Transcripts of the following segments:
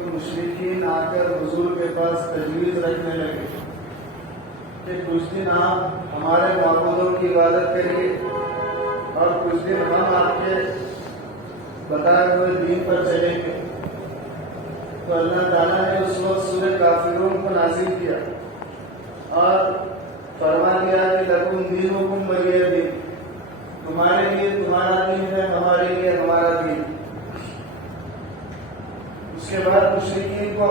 تو مشرکین آ کر حضور کے پاس تجویز رکھنے لگے کہ کچھ دن آپ ہمارے معبودوں کی عبادت کریے اور کچھ دن ہم آپ کے بتائے ہوئے دین پر چلیں گے۔ تو اللہ تعالیٰ نے اس وقت سورہ کافرون کو نازل کیا اور فرما دیا کہ لکم دینکم ولی دین، تمہارے لیے تمہارا دین ہے، ہمارے لیے ہمارا دین۔ اس کے بعد مشرکین کو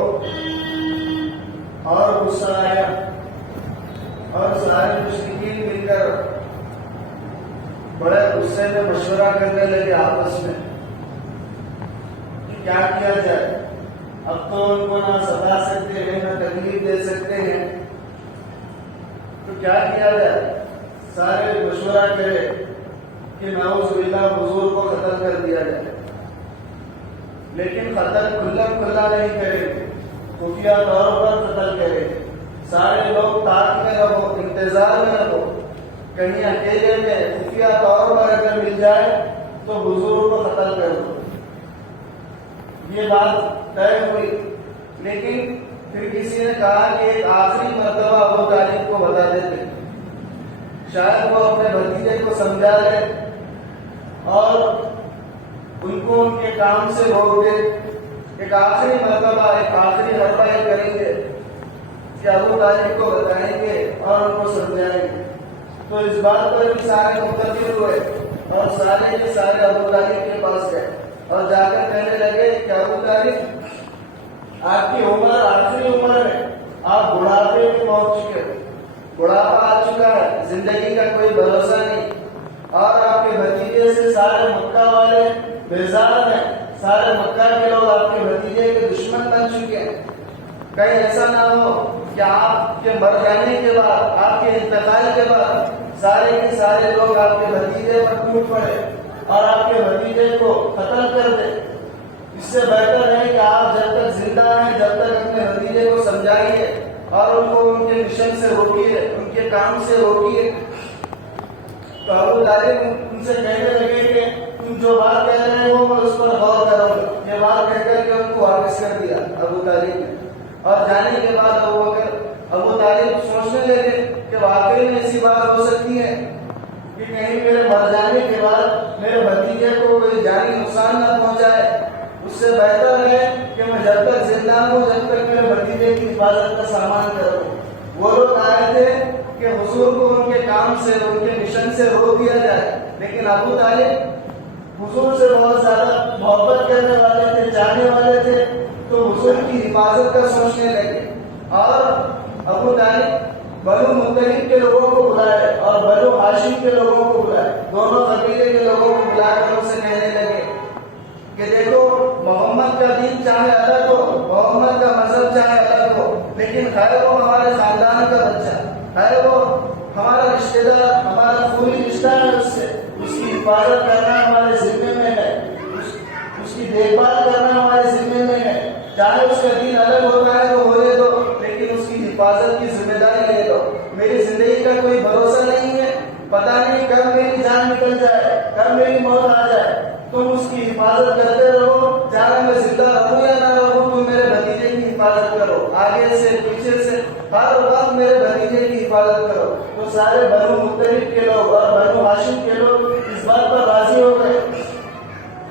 اور غصہ آیا اور سارے مشرکین مل کر بڑے غصے میں مشورہ کرنے لگے آپس میں کہ کیا کیا جائے۔ اب تو ان کو نہ ستا سکتے ہیں نہ تکلیف دے سکتے ہیں، تو کیا کیا جائے؟ سارے مشورہ کرے کہ نعوذ باللہ حضور کو قتل کر دیا جائے، لیکن قتل کھلا کھلا نہیں کرے گے، خفیہ طور پر قتل کرے گے۔ سارے لوگ تاک میں رہو، انتظار میں رہو، کہیں اکیلے میں خفیہ طور پر اگر مل جائے تو حضور کو قتل کر دو۔ یہ بات طے ہوئی، لیکن پھر کسی نے کہا کہ ایک آخری مرتبہ ابو طالب کو بتا دیتے، شاید وہ اپنے بھتیجے کو سمجھا لے اور ان کو ان کے کام سے روک دے۔ ایک آخری مرتبہ، ایک آخری مرتبہ یہ کریں گے کہ ابو طالب کو بتائیں گے اور ان کو سمجھائیں گے۔ تو اس بات پر بھی سارے متفق ہوئے اور سارے کے سارے ابو طالب کے پاس گئے اور جا کر کہنے لگے کہ ابو طالب، آپ کی عمر آخری عمر ہے، آپ بڑھاپے میں پہنچ چکے، بڑھاپا آ چکا ہے، زندگی کا کوئی بھروسہ نہیں، اور آپ کے بھتیجے سے سارے مکہ والے بیزار ہیں، سارے مکہ کے لوگ آپ کے بھتیجے کے دشمن بن چکے ہیں۔ کہیں ایسا نہ ہو کہ آپ کے مر جانے کے بعد، آپ کے انتقال کے بعد سارے کے سارے لوگ آپ کے بھتیجے پر ٹوٹ پڑے اور آپ کے بھتیجے کو قتل کر دے۔ اس سے بہتر ہے کہ آپ جب تک زندہ ہیں، جب تک اپنے بھتیجے کو سمجھائیے اور ان کو ان کے مشن سے روکیے، ان کے کام سے روکیے۔ تو ابو طالب ان سے کہنے لگے کہ تم جو بات کہہ رہے ہو میں اس پر غور کروں گا۔ یہ بات کہہ کر کے ان کو واپس کر دیا ابو طالب نے، اور جانے کے بعد ابو طالب سوچنے لگے کہ واقعی میں ایسی بات ہو سکتی ہے کہ کہیں میرے مر جانے کے بعد میرے بھتیجے کو کوئی جانی نقصان نہ پہنچائے۔ اس سے بہتر ہے کہ میں جب تک زندہ ہوں، جب تک میرے بھتیجے کی حفاظت کا سامان کروں۔ وہ لوگ آئے تھے کہ حضور کو ان کے کام سے، ان کے مشن سے روک دیا جائے، لیکن ابو طالب حضور سے بہت زیادہ محبت کرنے والے تھے، چاہنے والے تھے، تو حضور کی حفاظت کا سوچنے لگے۔ اور ابو طالب بنو مطلب کے لوگوں کو بلائے اور بنو ہاشم کے لوگوں کو بلائے، دونوں قبیلے کے لوگوں کو بلا کر ان سے کہنے لگے کہ دیکھو، محمد کا دین چاہے الگ ہو، محمد کا مذہب چاہے الگ ہو، لیکن خیر وہ ہمارے خاندان کا بچہ، خیر وہ ہمارا رشتے دار، ہمارا پوری رشتہ ہے اس سے، اس کی حفاظت کرنا ہمارے ذمے میں ہے، اس کی دیکھ بھال کرنا ہمارے ذمے میں ہے۔ چاہے اس کا دین الگ ہوتا ہے تو ہونے دو، لیکن اس کی حفاظت کی ذمہ داری لے لو۔ میری زندگی کا کوئی بھروسہ نہیں ہے، پتہ نہیں کب میری جان نکل جائے، کب میری موت آ جائے۔ تم اس کی حفاظت کرتے رہو، چاہے میں زندہ رہوں یا نہ رہوں، تم میرے بھتیجے کی حفاظت کرو، آگے سے پیچھے سے ہر وقت میرے بھتیجے کی حفاظت کرو۔ تو سارے بنو مطلب کے لوگ اور بنو ہاشم کے لوگ اس بات پر راضی ہو گئے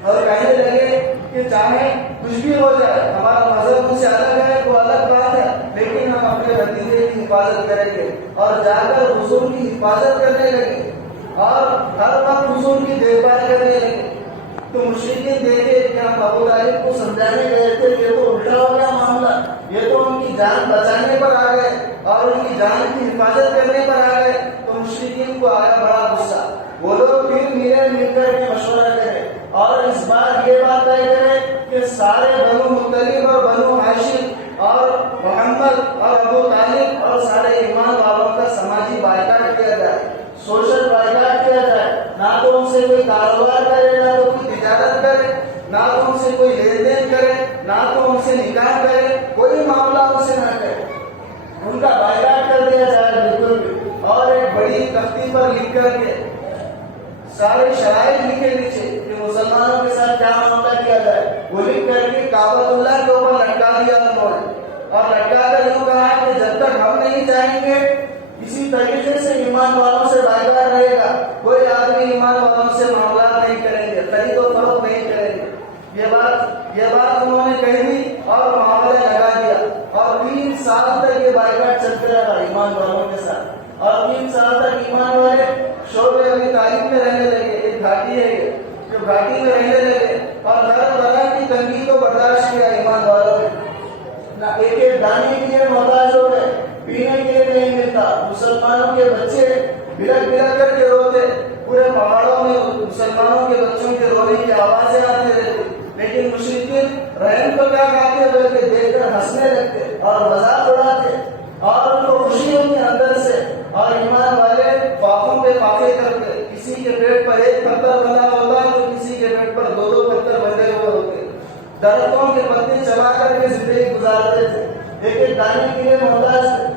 اور کہنے لگے کہ چاہے کچھ بھی ہو جائے، ہمارا مذہب ان سے الگ ہے وہ الگ بات ہے، لیکن ہم اپنے بھتیجے کی حفاظت کریں گے۔ اور جا کر حضور کی حفاظت کرنے لگے اور ہر وقت حضور کی دیکھ بھال کرنے لگے۔ تو مشرکین دیکھے کہ ہم ابو طالب کو سمجھانے گئے تھے، یہ تو الٹا ہو گیا معاملہ، یہ تو ان کی جان بچانے پر آ گئے اور ان کی جان کی حفاظت کرنے پر آ گئے۔ تو مشرکین کو آیا بڑا غصہ، وہ لوگ پھر مل کر کے مشورہ کرے اور اس بار یہ بات طے کرے کہ سارے بنو مطلب اور بنو ہاشم اور محمد اور ابو طالب اور سارے ایمان والوں کا سماجی بائیکاٹ کیا جائے، سوشل بائیکاٹ کیا جائے۔ نہ تو ان سے کوئی کاروبار کرے، نہ تو کوئی تجارت کرے، نہ تو ان سے کوئی لین دین کرے، نہ تو ان سے نکاح کرے، کوئی معاملہ ان سے نہ کرے، ان کا بائیکاٹ کر دیا جائے بالکل بھی۔ اور ایک بڑی تختی پر لکھ کر کے سارے شرائط لکھے نیچے کہ مسلمانوں کے ساتھ کیا معاملہ کیا جائے، وہ لکھ کر کے کعبۃ اللہ کے اوپر لٹکا اسی طریقے سے ایمان والوں سے بائیکاٹ رہے گا. کوئی آدمی ایمان والوں سے معاملات نہیں کریں گے, خرید و فروخت نہیں کریں گے. یہ بات انہوں نے کہی دی اور معاملہ لگا دیا, اور 3 سال تک یہ بائیکاٹ چلتے رہا ایمان والوں کے ساتھ. اور 3 سال تک ایمان والے شعبے ابھی تعلیم میں رہنے لگے. ایک گھاٹی ہے یہ, جو گھاٹی میں رہنے لگے اور ہر طرح کی تنگی کو برداشت کیا ایمان والوں نے. ایک ایک دانے کے لیے محتاج ہو گئے, پینے کے لیے نہیں ملتا. مسلمانوں کے بچے بلک بلک کر کے روتے. پورے پہاڑوں میں مسلمانوں کے بچوں کے رونے کی آوازیں آتی رہتی, لیکن مشرکین رحم تو کیا کہتے بلکہ دیکھ کر ہنسنے لگتے اور مذاق اڑاتے, اور ان کو خوشی ہوتی اندر سے. اور ایمان والے فاقوں پہ فاقے کرتے. کسی کے پیٹ پر 1 پتھر بندھا ہوتا تو کسی کے پیٹ پر 2 پتھر بندھے ہوئے ہوتے. درختوں کے پتے چبا کر کے زندگی گزارتے تھے, ایک ایک دانے کے لیے محتاج تھے.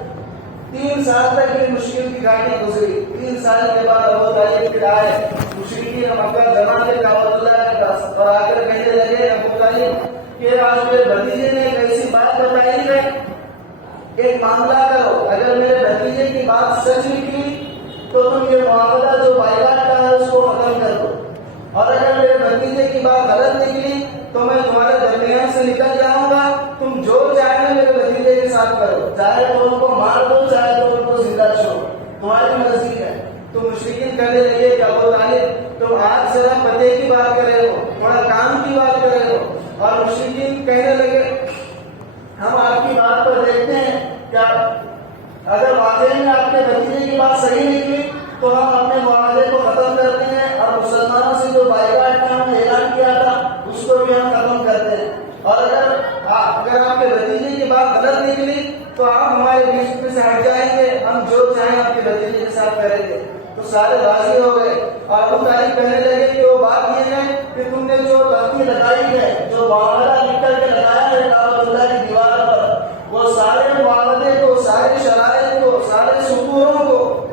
3 سال تک یہ مشکل کی گھاٹی گزری. 3 سال کے بعد ابو طالب پھر آئے. مشرکین مکہ جمع تھے کعبۃ اللہ کے پاس, اور آ کر کہنے لگے ابو طالب کہ آج میرے بھتیجے نے ایک ایسی بات بتائی ہے, ایک معاملہ کرو. اگر میرے بھتیجے کی بات سچ نکلی تو تم یہ معاملہ جو بائیکاٹ کا ہے اس کو ختم کر دو, اور اگر میرے بھتیجے کی بات غلط نکلی تو میں تمہارے درمیان سے نکل جاؤں گا. تم جو چاہے میرے بھتیجے کے ساتھ کرو, چاہے تو ان کو مار دو, چاہے تو ان کو زندہ چھوڑو, تمہاری مرضی ہے. تو مشرکین کہنے لگے کہ ابو طالب تم آج ذرا پتے کی بات کر رہے ہو, تھوڑا کام کی بات کر رہے ہو. اور مشرکین کہنے لگے ہم آپ کی بات پر دیکھتے ہیں کیا اگر واقعی میں آپ کے بھتیجے کی بات صحیح نکلی تو ہم اپنے معاہدے کو ختم کرتے ہیں, اور مسلمانوں سے جو بائیکاٹ کا ہم نے اعلان کیا تھا اس کو بھی ہم ختم کرتے ہیں. اور اگر آپ کے بھتیجے کی بات غلط نکلی تو آپ ہمارے بیچ میں سے ہٹ جائیں گے, ہم جو چاہیں آپ کے بھتیجے کے ساتھ کریں گے. تو سارے راضی ہو گئے. اور ابو طالب کہنے لگے کہ وہ بات یہ ہے کہ تم نے جو ترقی لگائی ہے, جو معاہدہ لکھ کر کے لگایا ہے کعبۃ اللہ کی دیوار پر, وہ سارے معاہدے کو, سارے شرائط کو, سارے ستوروں کو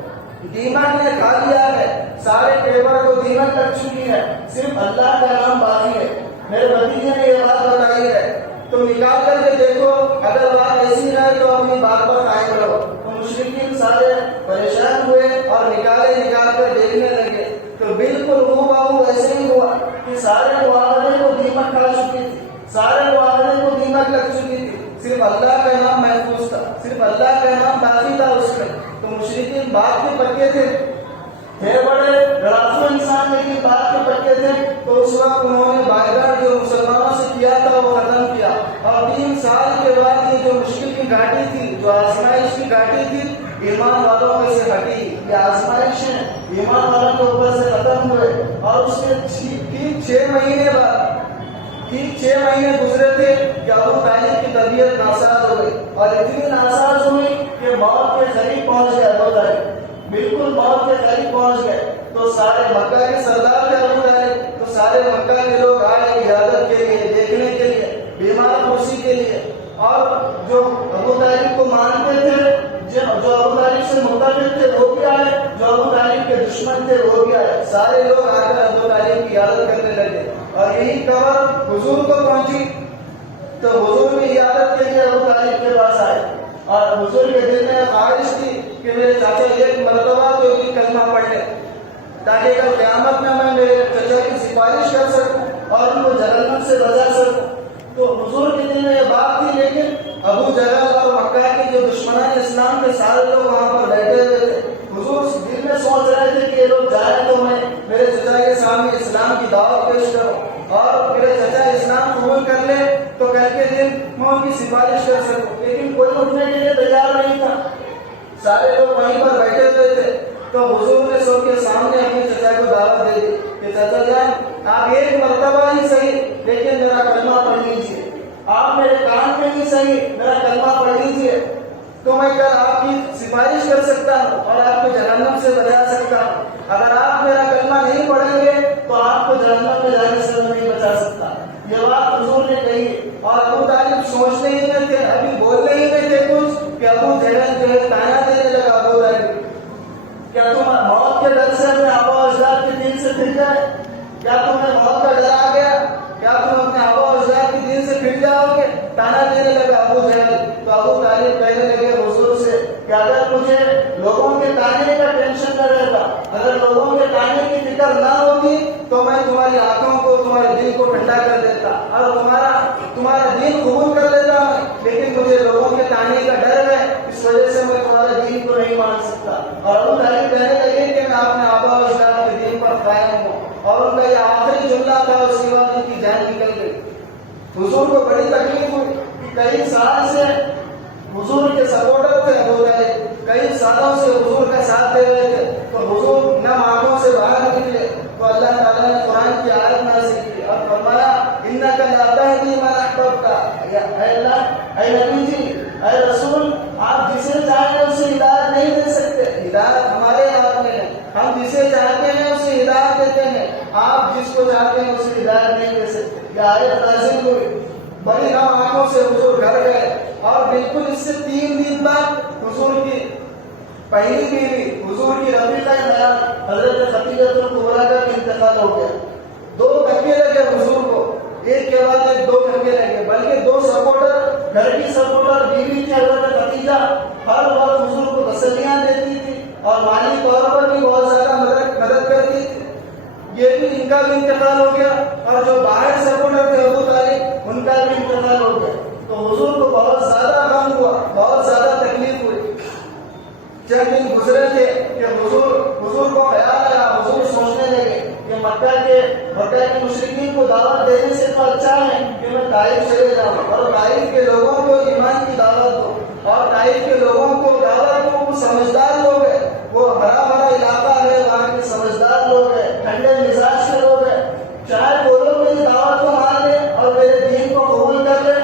دیمک نے کھا لیا ہے. سارے پیپر کو دیمک لگ چکی ہے, صرف اللہ کا نام باقی ہے. میرے بھتیجے نے یہ بات بتائی ہے, تم نکال کر کے دیکھو, اگر بات ایسی رہے تو اپنی بات پر قائم رہو. تو مشرکین سارے پریشان ہوئے اور نکال کر دیکھنے لگے تو بالکل ہو ایسے ہی ہوا کہ سارے معاہدے کو دیمک کھا چکی تھی, سارے معاہدے کو دیمک لگ چکی تھی. صرف اللہ کا نام محفوظ تھا, صرف اللہ کا نام باقی تھا اس میں. تو مشرکین بات کے پکے تھے بڑے راسو انسان, لیکن بات کے پکے تھے. تو اس وقت انہوں نے بائیکاٹ جو مسلمانوں سے کیا تھا وہ ختم کیا. اور 3 سال کے بعد یہ جو مشکل کی گھاٹی تھی, جو آزمائش کی گھاٹی تھی, ایمان والوں میں سے ہٹی. یہ آزمائشیں ایمان والوں کے اوپر سے ختم ہوئے. اور اس کے ٹھیک 6 مہینے بعد, ٹھیک 6 مہینے گزرے تھے کہ ابو طالب کی طبیعت ناساز ہو گئی, اور اتنی ناساز ہوئی کہ موت کے قریب پہنچ گئے ابو طالب, بالکل موت کے قریب پہنچ گئے. تو سارے مکہ کے سردار تھے ابو طالب, تو سارے مکہ کے لوگ آئے عیادت کے لیے, دیکھنے کے لیے, بیمار پرسی کے لیے. اور جو ابو طالب کو مانتے تھے, جو ابو طالب سے متفق تھے وہ بھی آئے, جو ابو طالب کے دشمن تھے وہ بھی آئے. سارے لوگ آ کر ابو طالب کی عیادت کرنے لگے. اور یہی خبر حضور کو پہنچی تو حضور کی عیادت کے لیے ابو طالب کے پاس آئے. اور حضور کے دل میں خواہش تھی کہ میرے چاچا ایک مرتبہ تو ایک کلمہ پڑھ لے, تاکہ کل قیامت میں میرے چچا کی سفارش کر سکوں اور ان کو جہنم سے بچا سکوں. تو حضور کے دل میں یہ بات تھی, لیکن ابو جہل اور مکہ کے جو دشمنان اسلام کے سارے لوگ وہاں پر بیٹھے ہوئے تھے. حضور دل میں سوچ رہے تھے کہ یہ لوگ جائیں تو میں میرے چچا کے سامنے اسلام کی دعوت پیش کروں, اور میرے چچا اسلام قبول کر لے تو کل کے دن میں ان کی سفارش کر سکوں. لیکن کوئی اٹھنے کے لیے تیار نہیں تھا, سارے لوگ وہیں پر بیٹھے ہوئے تھے. تو حضور نے سب کے سامنے اپنے چچا کو دعوت دے دی کہ چچا جان آپ ایک مرتبہ ہی صحیح لیکن میرا کلمہ پڑھ لیجیے, آپ میرے کان میں ہی صحیح میرا کلمہ پڑھ لیجیے, تو میں کل آپ کی سفارش کر سکتا ہوں اور آپ کو جہنم سے بچا سکتا ہوں. اگر آپ میرا کلمہ نہیں پڑھیں گے تو آپ کو جہنم میں جانے سے نہیں بچا سکتا. یہ بات حضور نے کہی. اور ابو طالب سوچنے ہی میں تھے, ابھی بولنے ہی میں تھے کچھ, کہ ابو جہل جو ہے تانا دینے لگا ابو طالب, کیا تم موت کے ڈر سے اپنے آبا و اجداد کے دین سے پھر جائے, کیا تمہیں موت کا ڈر آ گیا, کیا تم اپنے آبا و اجداد کے دین سے پھر جاؤ گے, تانا دینے لگا ابو جہل. تو ابو طالب کہنے لگے حضور سے کہ اگر مجھے لوگوں کے تانے کا ٹینشن نہ رہتا، اگر لوگوں کے تانے کی فکر نہ ہوتی تو میں تمہاری آنکھوں کو، تمہارے دل کو ٹھنڈا کر دیتا اور تمہارا دین قبول کر لیتا میں، لیکن مجھے لوگوں کے تانے کا ڈر ہے، اس وجہ سے میں تمہارا دین کو نہیں مان سکتا۔ اور ابو طالب کہنے لگے کہ میں اپنے آبا و اجداد کے دین پر قائم ہوں، اور ان کا یہ آخری جملہ تھا، اس کے بعد ان کی جان نکل گئی۔ حضور کو بڑی تکلیف ہوئی کہ کئی سال سے حضور کے سپورٹر تھے ابو طالب، کئی سالوں سے حضور کا ساتھ دے رہے تھے، تو حضور نہ آنکھوں سے باہر نکلے تو اللہ تعالیٰ نے قرآن کی آیت نازل کی اور فرمایا انک لا تہدی من احببت، اے اللہ، اے نبی جی، اے رسول، آپ جسے چاہیں اسے ہدایت نہیں دے سکتے، ہدایت ہمارے ہاتھ میں ہے، ہم جسے چاہتے ہیں اسے ہدایت دیتے ہیں، آپ جس کو چاہتے ہیں اسے ہدایت نہیں دے سکتے۔ یہ آیت نازل ہوئی، بڑی غم آنکھوں سے حضور گھر گئے، اور بالکل اس سے 3 دن بعد حضور کی پہلی بیوی، حضور کی رفیقہ حیات حضرت خدیجہ الکبریٰ کا انتقال ہو گیا۔ 2 دھکے لگے حضور کو، ایک کے بعد ایک 2 دھکے لگے، بلکہ 2 سپورٹر، گھر کی سپورٹر بیوی کی حضرت خدیجہ ہر وقت حضور کو تسلیاں دیتی تھی اور مالی طور پر بھی بہت زیادہ مدد کرتی تھی۔ یہ بھی ان کا بھی انتقال ہو گیا، اور جو باہر سپورٹر تھے ابو طالب، ان کا بھی انتقال ہو گیا۔ تو حضور کو بہت زیادہ غم ہوا، بہت زیادہ تکلیف ہوئی۔ چند دن گزرے تھے کہ حضور کو خیال آیا، حضور سوچنے لگے کہ مکہ کے مشرکین کو دعوت دینے سے تو اچھا ہے کہ میں طائف چلے جاؤں اور طائف کے لوگوں کو ایمان کی دعوت دوں، اور طائف کے لوگوں کو دعوت دوں۔ وہ سمجھدار لوگ ہیں، وہ ہرا بھرا علاقہ ہے، وہاں کے سمجھدار لوگ ہیں، ٹھنڈے مزاج کے لوگ ہیں، چاہے وہ لوگ میری دعوت کو مان لیں اور میرے دین کو قبول کر لیں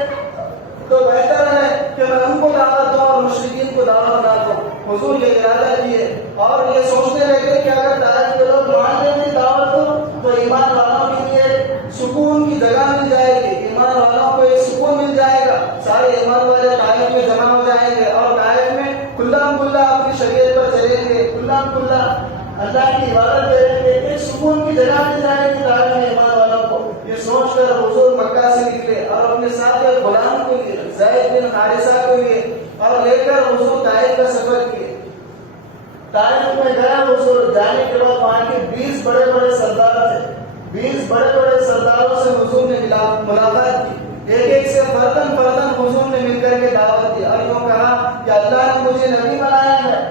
تو بہتر ہے کہ میں ان کو دعوت دوں اور مشرکین کو دعوت نہ دوں۔ حضور یہ ارادہ کیے اور یہ سوچنے لگے کہ اگر طائف کے لوگ مان لیں میری دعوت کو تو ایمان والوں کے لیے سکون کی جگہ مل جائے گی، ایمان والوں کو ایک سکون مل جائے گا، سارے ایمان والے طائف میں جمع ہو جائیں گے اور طائف میں کھلم کھلا اپنی شریعت پر چلیں گے، کھلم کھلا اللہ کی عبادت کریں گے، ایک سکون کی جگہ مل جائے گی طائف میں ایمان والوں کو۔ یہ سوچ کر حضور مکہ سے نکلے اور اپنے ساتھ ایک غلام کو لیے، زید بن حارثہ کو لیے، اور لے کر حضور طائف کا سفر کیے۔ طائف میں گئے حضور، جانے کے بعد وہاں کے 20 بڑے بڑے سردار تھے، 20 بڑے بڑے سرداروں سے حضور نے ملاقات کی، ایک سے فردن حضور نے مل کر کے دعوت دی اور یوں کہا کہ اللہ نے مجھے نبی بنایا ہے،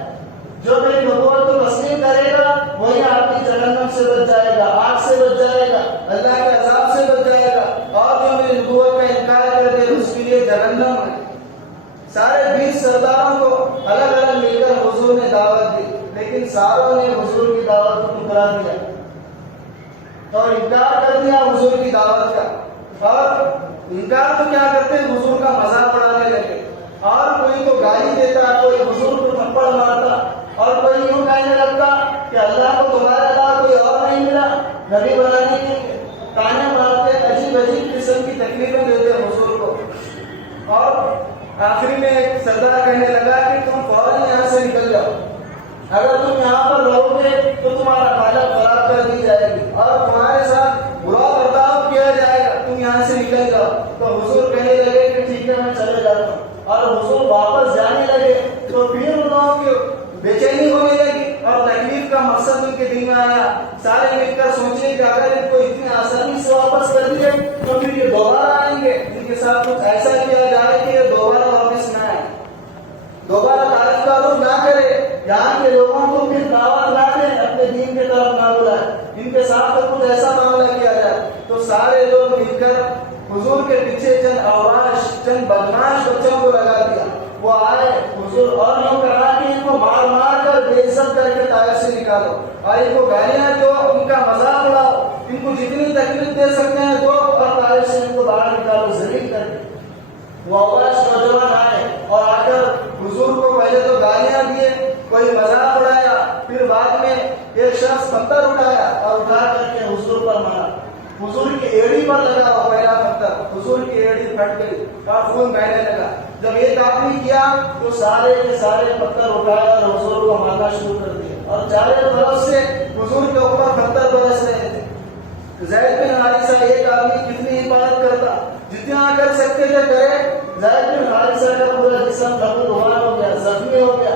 جو میری نبوت کو تسلیم کرے گا وہی آپ کی جہنم سے بچ جائے گا، آگ سے بچ جائے گا، اللہ کے عذاب سے بچ جائے گا، اور جو میری نبوت کا انکار کر دے اس کے لیے جہنم ہے۔ سارے 20 سرداروں کو الگ الگ مل کر حضور نے دعوت دی، لیکن ساروں نے حضور کی دعوت کو ٹھکرا دیا اور انکار کر دیا حضور کی دعوت کا۔ اور انکار تو کیا کرتے ہیں، حضور کا مذاق اڑانے لگے، اور کوئی تو گالی دیتا، کوئی حضور کو تھپڑ مارتا، اور کوئی یوں کہنے لگتا کہ اللہ کو تمہارے علاوہ کوئی اور نہیں ملا نبی بنانے کے لیے، تانے مارتے، عجیب قسم کی تکلیفیں دیتے حضور کو۔ اور آخری میں ایک سردار کہنے لگا کہ تم فوراً یہاں سے نکل جاؤ، اگر تم یہاں پر رہو گے تو تمہارا حالت خراب کر دی جائے گی اور تمہارے ساتھ برا برتاؤ کیا جائے گا، تم یہاں سے نکل جاؤ۔ تو حضور کہنے لگے کہ ٹھیک ہے میں چلے جاتا ہوں، اور حضور واپس جانے لگے تو پھر ان لوگوں کی بے چینی ہونے لگی اور تکلیف کا مقصد ان کے دل میں آیا۔ سارے مل کر سوچے کہ اگر ان کو اتنی آسانی سے واپس کر دیے تو پھر یہ دوبارہ آئیں گے، ان کے ساتھ کچھ ایسا کیا جائے کہ یہ دوبارہ واپس نہ آئے، دوبارہ طائف کا رخ نہ کرے، یہاں کے لوگوں کو پھر دعوت نہ دیں، اپنے دین کے طرف نہ بلائے، ان کے ساتھ کچھ ایسا معاملہ کیا جائے۔ تو سارے لوگ مل کر حضور کے پیچھے چند بدماش بچوں کو لگا دیا، وہ آئے حضور اور یوں کہا کہ ان کو مار مار کر بے عزت کر کے طائف سے نکالو، اور ان کو گالیاں دو، ان کا مذاق اڑاؤ، ان کو جتنی تکلیف دے سکتے ہیں دو، اور طائف سے ان کو باہر نکالو، ذلیل کر کے۔ وہ اویس نوجوان آئے اور آ کر حضور کو پہلے تو گالیاں دیے، کوئی مذاق اڑایا، پھر بعد میں ایک شخص پتھر اٹھایا اور اٹھا کر کے حضور پر مارا، حضور کی ایڑی پر لگا وہ پہلا پتھر، حضور کی ایڑی پھٹ گئی اور خون بہنے لگا۔ جب ایک آدمی کیا تو سارے کے سارے پتھر اٹھایا اور حضور کو مارنا شروع کر دیا، اور چاروں طرف سے حضور کے اوپر پتھر برس رہے تھے۔ زید بن حارثہ ایک آدمی کتنی حفاظت کرتا، جتنا کر سکتے تھے کرے۔ زید بن حارثہ کا پورا جسم لہو لہان ہو گیا، زخمی ہو گیا،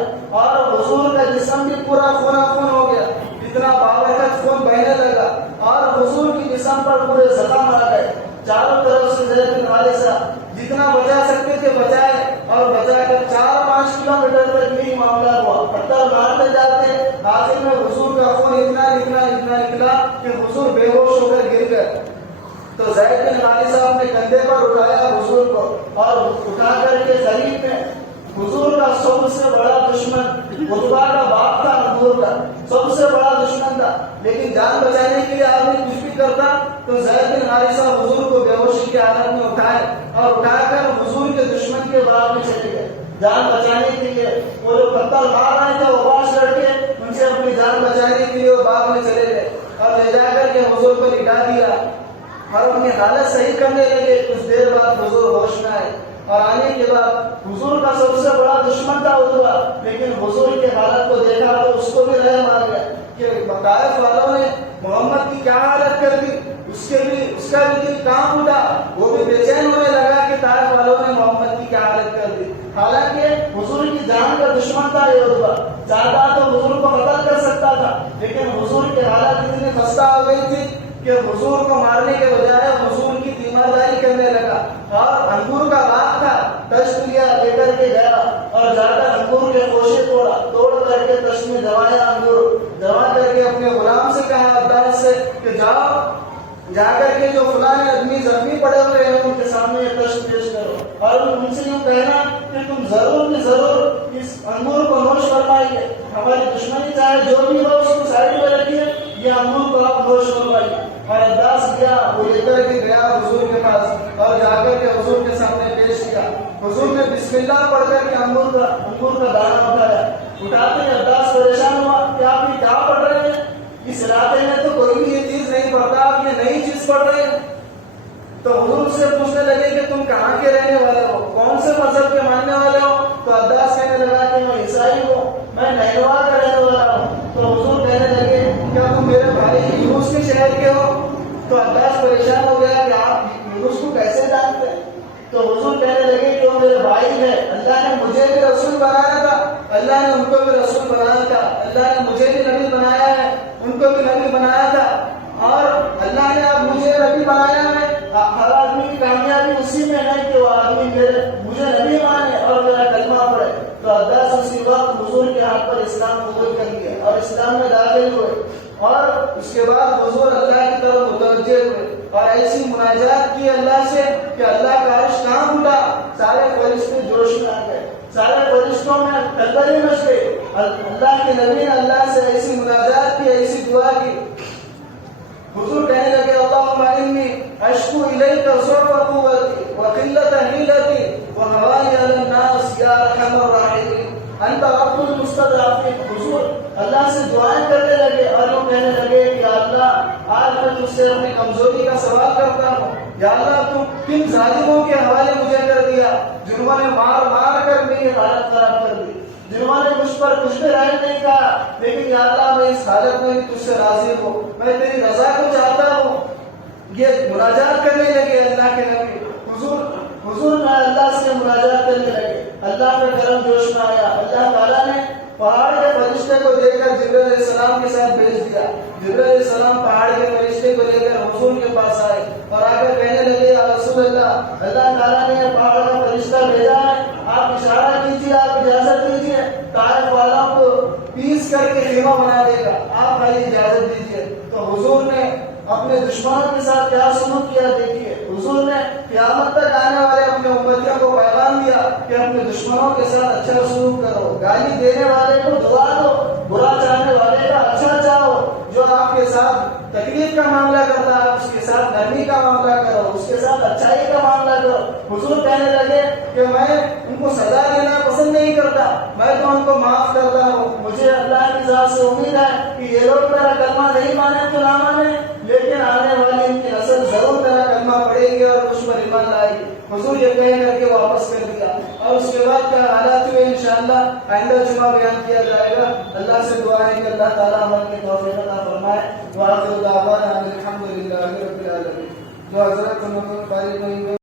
جتنا بچا سکتے تھے بچائے، اور بچا کر 4-5 کلومیٹر تک یہی معاملہ ہوا، پتھر مارتے جاتے، آخر میں حضور کا خون اتنا نکلا کہ حضور بے ہوش ہو کر گر گئے۔ تو زید بن غالب صاحب نے کندھے پر اٹھایا حضور کو، اور اٹھا کر کے قریب میں حضور کا سب سے بڑا دشمن عتبہ کا باپ تھا، حضور کا سب سے بڑا دشمن تھا، لیکن جان بچانے کے لیے آدمی کچھ بھی کرتا۔ تو زید بن غالب صاحب حضور کو بے ہوشی کی حالت میں اٹھائے، اور اٹھا کر حضور کے دشمن کے بعد میں چلے گئے جان بچانے کے لیے۔ وہ جو پتھر مار رہے تھے وہ باش لڑکے ان سے اپنی جان بچانے کے لیے وہ باغ میں چلے گئے، اور لے جا کر کے حضور کو لٹا دیا اور اپنی حالت صحیح کرنے لگے۔ کچھ دیر بعد حضور ہوش میں آئے، اور آنے کے بعد حضور کا سب سے بڑا دشمن تھا عتبہ، لیکن حضور کی حالت کو دیکھا تو اس کو بھی رحم آ گیا کہ طائف والوں نے محمد کی کیا حالت کر دی، اس کا بھی دل کام اٹھا، وہ بھی بے چین ہونے لگا کہ طائف والوں نے محمد کی کیا حالت کر دی۔ حالانکہ حضور کی جان کا دشمن تھا یہ عتبہ، چاہتا تو حضور کو قتل کر سکتا تھا، لیکن حضور کی حالت اتنی خستہ ہو گئی تھی کہ حضور کو مارنے کے بجائے حضور کی تیمارداری کرنے لگا، اور انگور کا باغ تھا، تشت لیا، لے کر کے گیا اور جا کر انگور کے خوشے توڑ کر کے تشت میں جمایا، انگور جما کر کے اپنے غلام سے کہا عباس سے کہ جاؤ جا کر کے جو فلاں آدمی زخمی پڑے ہوئے ہیں ان کے سامنے یہ تشت پیش کرو، اور ان سے یوں کہنا کہ تم ضرور کی ضرور اس انگور کو نوش فرمائیے، ہماری دشمنی چاہے جو بھی ہو اس کو سائڈ میں رکھیے، یہ انگور کو آپ نوش فرمائیے۔ اور عباس گیا، وہ لے کر کے گیا حضور کے پاس، اور جا کر کے حضور کے سامنے پیش کیا۔ حضور نے بسم اللہ پڑھ کر کے انگور کا دانہ اٹھایا، اٹھاتے ہی عباس پریشان ہوا کہ آپ یہ کیا پڑھ رہے ہیں، اس علاقے میں تو کوئی بھی یہ چیز نہیں پڑھتا، آپ یہ نئی چیز پڑھ رہے ہیں۔ تو حضور سے پوچھنے لگے کہ تم کہاں کے رہنے والے ہو، کون سے مذہب کے ماننے والے ہو؟ تو عباس کہنے لگا کہ میں عیسائی ہوں، میں نینوا کا رہنے والا ہوں۔ تو حضور کہنے لگے کیا تم میرے بھائی یونس کے شہر کے ہو؟ تو عباس پریشان ہو گیا کہ آپ یونس کو کیسے جانتے ہیں؟ تو حضور کہنے لگے کہ وہ میرے بھائی ہے، اللہ نے مجھے بھی رسول بنایا تھا، اللہ نے ان کو بھی رسول بنایا تھا، اللہ نے مجھے بھی نبی بنایا ہے، ان کو بھی نبی بنایا تھا، اور اللہ نے اب مجھے نبی بنایا ہے۔ ہر آدمی کی کامیابی اسی میں ہے کہ وہ آدمی مجھے نبی مانے اور میرا کلمہ پڑھے۔ تو عباس اسی وقت حضور کے ہاتھ پر اسلام قبول کر لیا اور اسلام میں داخل ہوئے، اور اس کے بعد حضور اللہ کی طرف متوجہ ہوئے اور ایسی مناجات کی اللہ سے کہ اللہ کا عرش کام اٹھا، سارے فرشتے جوش میں آ گئے، سارے فرشتوں میں تلبری مچ گئی۔ اللہ کے نبی نے اللہ سے ایسی مناجات کی، ایسی دعا کی۔ حضور کہنے لگے اللہم انی اشکو الیک ضعف قوتی وقلت حیلتی وہوانی علی الناس یا ارحم الراحمین انت رب المستضعفین۔ حضور اللہ سے دعائیں کرنے لگے اور وہ کہنے لگے کہ اللہ آج میں تجھ سے اپنی کمزوری کا سوال کرتا ہوں، یا اللہ تم کن ظالموں کے حوالے مجھے کر دیا جنہوں نے مار مار کر میری حالت خراب کر دی، جنہوں نے مجھ پر کچھ بھی رائے نہیں کہا، لیکن یا اللہ میں اس حالت میں بھی تجھ سے راضی ہوں، میں تیری رضا کو چاہتا ہوں۔ یہ مناجات کرنے لگے اللہ کے نبی، حضور میں اللہ سے مناجات کرنے لگے، اللہ کا کرم جوش میں آیا۔ اللہ تعالیٰ نے پہاڑ کے فرشتے کو دے کر جبرائیل علیہ السلام کے ساتھ بھیج دیا۔ جبرائیل علیہ السلام پہاڑ کے فرشتے کو لے کر حضور کے پاس آئے اور آ کر کہنے لگے یا رسول اللہ، اللہ تعالیٰ نے پہاڑ کا فرشتہ بھیجا ہے، آپ اشارہ کیجیے، آپ اجازت دیجیے، طائف والوں کو پیس کر کے خیمہ بنا دے گا، آپ بھائی اجازت دیجیے۔ تو حضور نے اپنے دشمنوں کے ساتھ کیا سلوک کیا دیکھیے، حضور نے قیامت تک آنے والے اپنے امتیوں کو پیغام دیا کہ اپنے دشمنوں کے ساتھ اچھا سلوک کرو، گالی دینے والے کو دعا دو، برا چاہنے والے کا اچھا چاہو، جو آپ کے ساتھ تکلیف کا معاملہ کرتا ہے اس کے ساتھ نرمی کا معاملہ کرو، اس کے ساتھ اچھائی کا معاملہ کرو۔ حضور کہنے لگے کہ میں ان کو سزا دینا پسند نہیں کرتا، میں تو ان کو معاف کرتا ہوں، مجھے اللہ کی ذات سے امید ہے کہ یہ لوگ میرا کلمہ نہیں مانے تو نہ مانے، لیکن آنے والی ان کی نسل ضرور میرا کلمہ پڑھے گی اور کچھ پر ایمان لائے گی۔ حضور یہ کہہ کر کے واپس کر دیا، اور اس کے بعد کیا حالات ہوئے انشاءاللہ آئندہ جمعہ بیان کیا جائے گا۔ اللہ سے دعا ہے کہ اللہ تعالیٰ ہم کی توفیق عطا فرمائے۔ وآخر دعوانا الحمد للہ رب العالمین۔ جو حضرت فارغ ہوئی